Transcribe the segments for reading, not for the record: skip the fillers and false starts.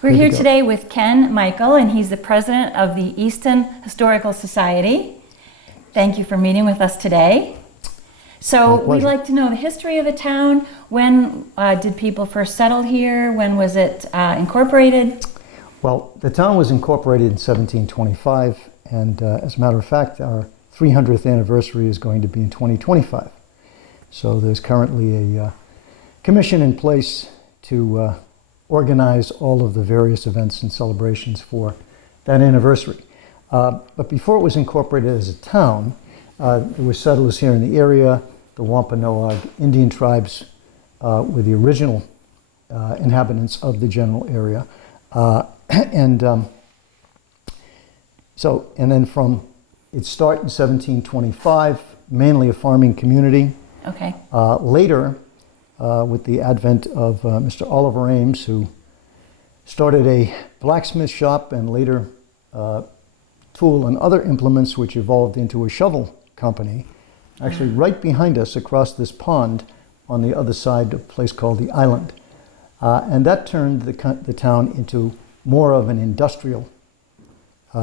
We're here today with Ken Michael, and he's the president of the Easton Historical Society. Thank you for meeting with us today. So we'd like to know the history of the town. When did people first settle here? When was it incorporated? Well, the town was incorporated in 1725, and as a matter of fact, our 300th anniversary is going to be in 2025. So there's currently a commission in place to organize all of the various events and celebrations for that anniversary. But before it was incorporated as a town, there were settlers here in the area. The Wampanoag Indian tribes were the original inhabitants of the general area. And then from its start in 1725, mainly a farming community. Okay. Later, with the advent of Mr. Oliver Ames, who started a blacksmith shop and later tool and other implements, which evolved into a shovel company, actually right behind us across this pond on the other side, a place called the Island. And that turned the town into more of an industrial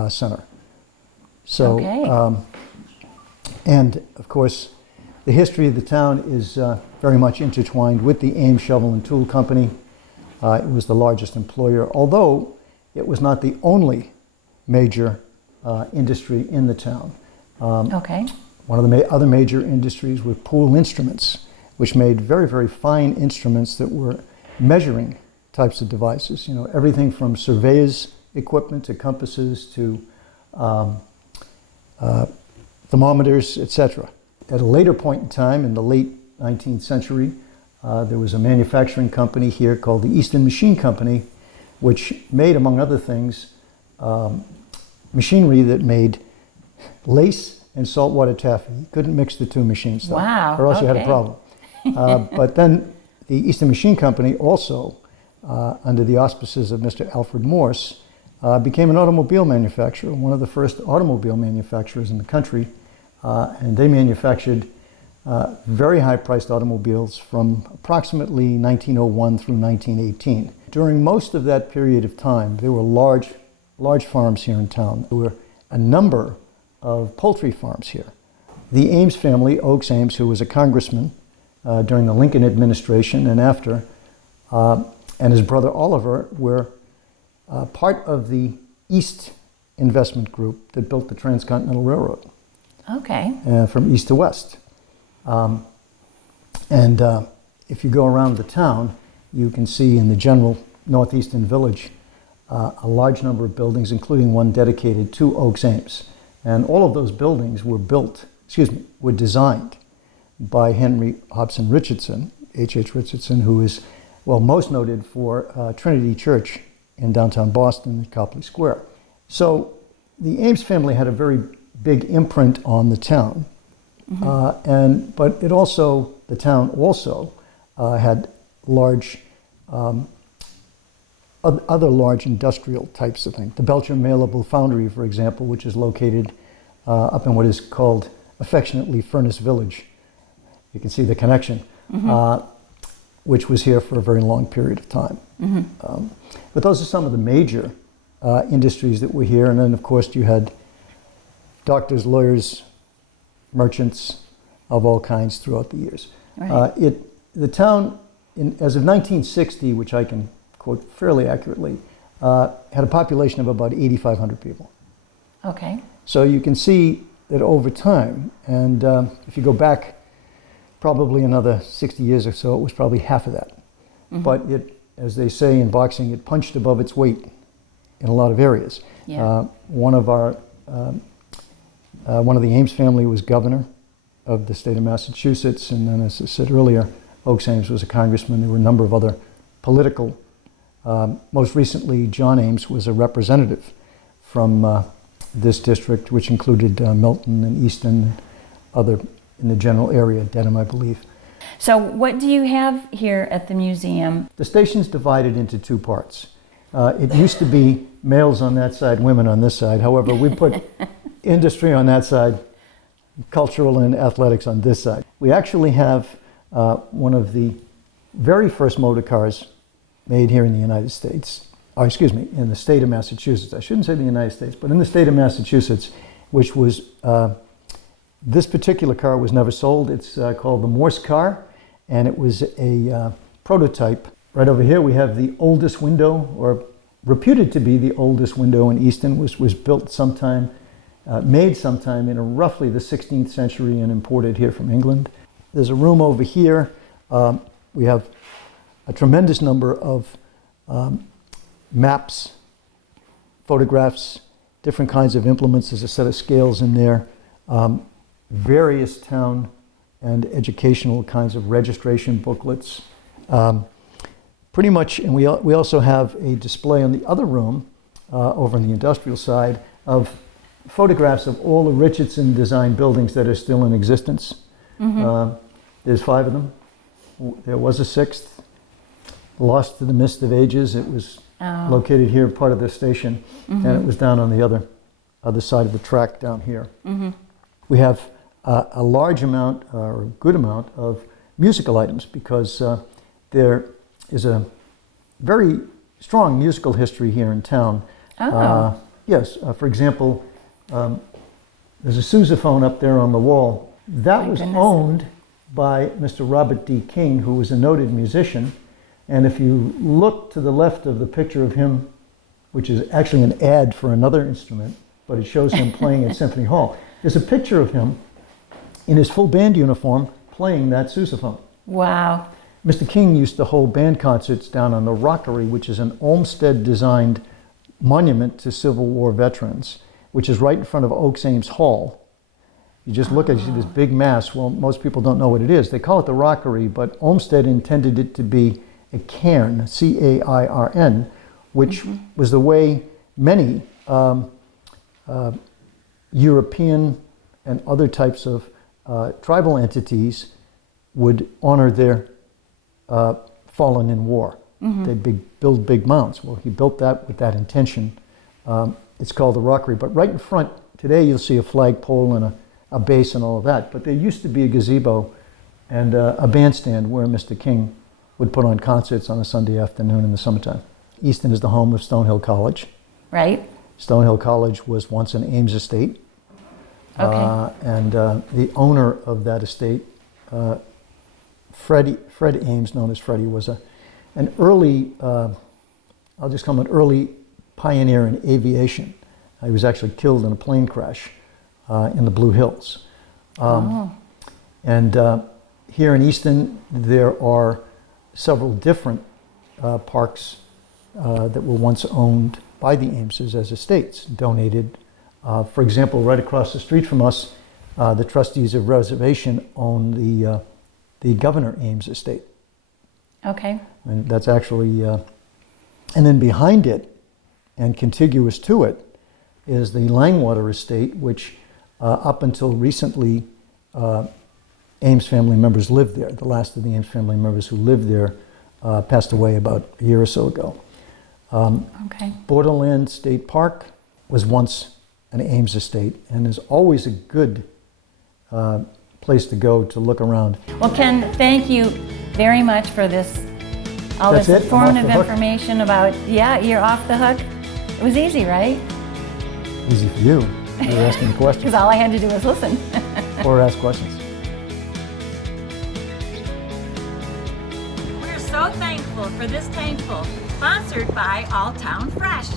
center. So, okay. And of course, the history of the town is very much intertwined with the Ames Shovel and Tool Company. It was the largest employer, although it was not the only major industry in the town. Okay. One of the other major industries was Poole Instruments, which made very, very fine instruments that were measuring types of devices. You know, everything from surveyors' equipment to compasses to thermometers, etc. At a later point in time, in the late 19th century, there was a manufacturing company here called the Easton Machine Company, which made, among other things, machinery that made lace and saltwater taffy. You couldn't mix the two machines, though, wow, or else you had a okay. problem. But then the Easton Machine Company also, under the auspices of Mr. Alfred Morse, became an automobile manufacturer, one of the first automobile manufacturers in the country. And they manufactured very high-priced automobiles from approximately 1901 through 1918. During most of that period of time, there were large farms here in town. There were a number of poultry farms here. The Ames family, Oakes Ames, who was a congressman during the Lincoln administration and after, and his brother Oliver were part of the East investment group that built the Transcontinental Railroad. Okay. From east to west. If you go around the town, you can see in the general northeastern village a large number of buildings, including one dedicated to Oakes Ames. And all of those buildings were were designed by Henry Hobson Richardson, H.H. Richardson, who is, well, most noted for Trinity Church in downtown Boston at Copley Square. So the Ames family had a very big imprint on the town. Mm-hmm. But the town also had large, other large industrial types of things. The Belcher Malleable Foundry, for example, which is located up in what is called affectionately Furnace Village. You can see the connection, mm-hmm. Which was here for a very long period of time. Mm-hmm. But those are some of the major industries that were here. And then, of course, you had doctors, lawyers, merchants of all kinds throughout the years. Right. The town, as of 1960, which I can quote fairly accurately, had a population of about 8,500 people. Okay. So you can see that over time, and if you go back probably another 60 years or so, it was probably half of that. Mm-hmm. But it, as they say in boxing, it punched above its weight in a lot of areas. Yeah. One of the Ames family was governor of the state of Massachusetts, and then, as I said earlier, Oakes Ames was a congressman. There were a number of other political. Most recently, John Ames was a representative from this district, which included Milton and Easton, other in the general area, Dedham, I believe. So what do you have here at the museum? The station's divided into two parts. It used to be males on that side, women on this side. However, we put industry on that side, cultural and athletics on this side. We actually have one of the very first motor cars made here in the United States. in the state of Massachusetts. I shouldn't say the United States, but in the state of Massachusetts, which was, this particular car was never sold. It's called the Morse car, and it was a prototype. Right over here we have the oldest window, or reputed to be the oldest window in Easton, was built sometime, made sometime in roughly the 16th century and imported here from England. There's a room over here. We have a tremendous number of maps, photographs, different kinds of implements. There's a set of scales in there, various town and educational kinds of registration booklets. Pretty much, and we also have a display in the other room over on the industrial side of photographs of all the Richardson designed buildings that are still in existence. Mm-hmm. There's 5 of them. There was a 6th, lost to the mist of ages. It was located here, part of the station, mm-hmm. and it was down on the other side of the track down here. Mm-hmm. We have a large amount, or a good amount, of musical items because there is a very strong musical history here in town. Oh. Yes, for example, there's a sousaphone up there on the wall. That was owned by Mr. Robert D. King, who was a noted musician. And if you look to the left of the picture of him, which is actually an ad for another instrument, but it shows him playing at Symphony Hall, there's a picture of him in his full band uniform playing that sousaphone. Wow. Mr. King used to hold band concerts down on the Rockery, which is an Olmsted-designed monument to Civil War veterans, which is right in front of Oaks Ames Hall. You just look at it, you see this big mass. Well, most people don't know what it is. They call it the Rockery, but Olmsted intended it to be a cairn, C-A-I-R-N, which mm-hmm. was the way many European and other types of tribal entities would honor their fallen in war. Mm-hmm. They'd build big mounds. Well, he built that with that intention. It's called the Rockery. But right in front, today you'll see a flagpole and a base and all of that. But there used to be a gazebo and a bandstand where Mr. King would put on concerts on a Sunday afternoon in the summertime. Easton is the home of Stonehill College. Right. Stonehill College was once an Ames estate. Okay. And the owner of that estate, Fred Ames, known as Freddie, was an early, I'll just call him an early pioneer in aviation. He was actually killed in a plane crash in the Blue Hills. And here in Easton, there are several different parks that were once owned by the Ameses as estates, donated. For example, right across the street from us, the trustees of reservation own the Governor Ames estate. Okay. And that's actually, and then behind it and contiguous to it is the Langwater estate, which up until recently, Ames family members lived there. The last of the Ames family members who lived there passed away about a year or so ago. Okay. Borderland State Park was once an Ames estate and is always a good place to go to look around. Well, Ken, thank you very much for all this informative information about, you're off the hook. It was easy, right? Easy for you. You were asking the questions. Because all I had to do was listen. Or ask questions. We're so thankful for this Thankful, sponsored by All Town Fresh.